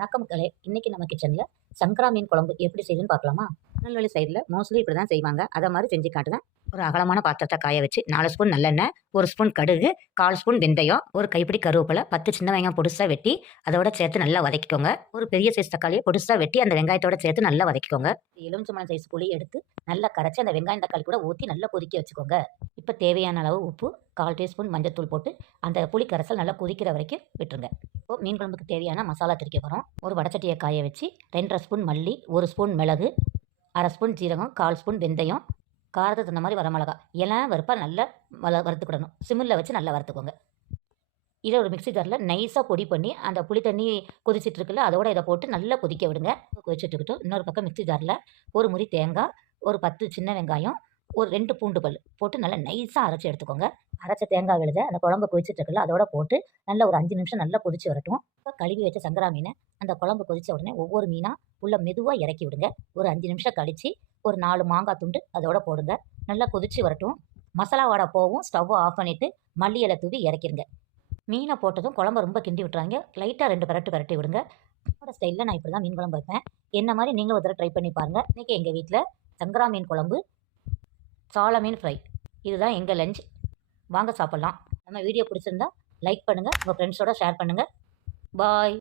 வணக்கம் மக்களே. இன்னைக்கு நம்ம கிச்சனில் சங்கரா மீன் குழம்பு எப்படி செய்யுதுன்னு பார்க்கலாமா? திருநெல்வேலி சைடில் மோஸ்ட்லி இப்படி தான் செய்வாங்க. அதை மாதிரி செஞ்சு காட்டுதான். ஒரு அகலமான பாத்திரத்தை காய வச்சு 4 ஸ்பூன் நல்லெண்ணெய், 1 ஸ்பூன் கடுகு, 1/4 ஸ்பூன் வெந்தயம், ஒரு கைப்பிடி கருவேப்பிலை, 10 சின்ன வெங்காயம் பொடிசா வெட்டி அதோட சேர்த்து நல்லா வதக்கிக்கோங்க. ஒரு பெரிய சைஸ் தக்காளியை பொடிசா வெட்டி அந்த வெங்காயத்தோட சேர்த்து நல்லா வதக்கிக்கோங்க. எலுமிச்சம்பழம் சைஸ் புளி எடுத்து நல்லா கரைச்சி அந்த வெங்காயம் தக்காளி கூட ஊற்றி நல்லா கொதிக்க வச்சுக்கோங்க. இப்போ தேவையான அளவு உப்பு, 1/4 டீஸ்பூன் மஞ்சத்தூள் போட்டு அந்த புளி கரைசல் நல்லா கொதிக்கிற வரைக்கும் விட்டுருங்க. இப்போ மீன் குழம்புக்கு தேவையான மசாலா திரிக்க போகிறோம். ஒரு வடச்சட்டியை காய வச்சு 2 1/2 ஸ்பூன் மல்லி, 1 ஸ்பூன் மிளகு, 1/2 ஸ்பூன் ஜீரகம், 1/4 ஸ்பூன் வெந்தயம், காரத்துக்கு தகுந்த மாதிரி வரமிளகா எல்லாம் வறுப்பா நல்லா வறுத்துக்கிடணும். சிம்மில் வச்சு நல்லா வறுத்துக்கோங்க. இதை ஒரு மிக்ஸி ஜாரில் நைஸாக பொடி பண்ணி அந்த புளி தண்ணி கொதிச்சிட்டு இருக்குல்ல அதோட இதை போட்டு நல்லா கொதிக்க விடுங்க. கொதிச்சுட்டு இருக்கட்டும். இன்னொரு பக்கம் மிக்ஸி ஜாரில் ஒரு முறி தேங்காய், ஒரு 10 சின்ன வெங்காயம், ஒரு 2 பூண்டு பல் போட்டு நல்லா நைஸாக அரைச்சி எடுத்துக்கோங்க. அரைச்ச தேங்காய் விழுத அந்த குழம்பு கொதிச்சிட்டு இருக்குல்ல அதோட போட்டு நல்லா ஒரு 5 நிமிஷம் நல்லா கொதிச்சு வரட்டும். இப்போ கழுவி வச்ச சங்கரா மீனை அந்த குழம்பு கொதிச்ச உடனே ஒவ்வொரு மீனாக உள்ள மெதுவாக இறக்கி விடுங்க. ஒரு 5 நிமிஷம் கழிச்சு ஒரு 4 மாங்காய் துண்டு அதோட போடுங்க. நல்லா கொதிச்சு வரட்டும். மசாலா வாடை போகும். ஸ்டவ் ஆஃப் பண்ணிவிட்டு மல்லி இலை தூவி இறக்கிருங்க. மீனை போட்டதும் குழம்ப ரொம்ப கிண்டி விட்டுறாங்க. லைட்டாக 2 பிரட்டி விடுங்க. என்னோட ஸ்டைலில் நான் இப்படி தான் மீன் குழம்பு வைப்பேன். என்ன மாதிரி நீங்களும் ஒரு தடவை ட்ரை பண்ணி பாருங்கள். இன்றைக்கி எங்கள் வீட்டில் சங்கரா மீன் குழம்பு, சால மீன் ஃப்ரை, இதுதான் எங்கள் லஞ்ச். வாங்க சாப்பிட்லாம். நம்ம வீடியோ பிடிச்சிருந்தா லைக் பண்ணுங்கள், உங்கள் ஃப்ரெண்ட்ஸோட ஷேர் பண்ணுங்கள். பாய்.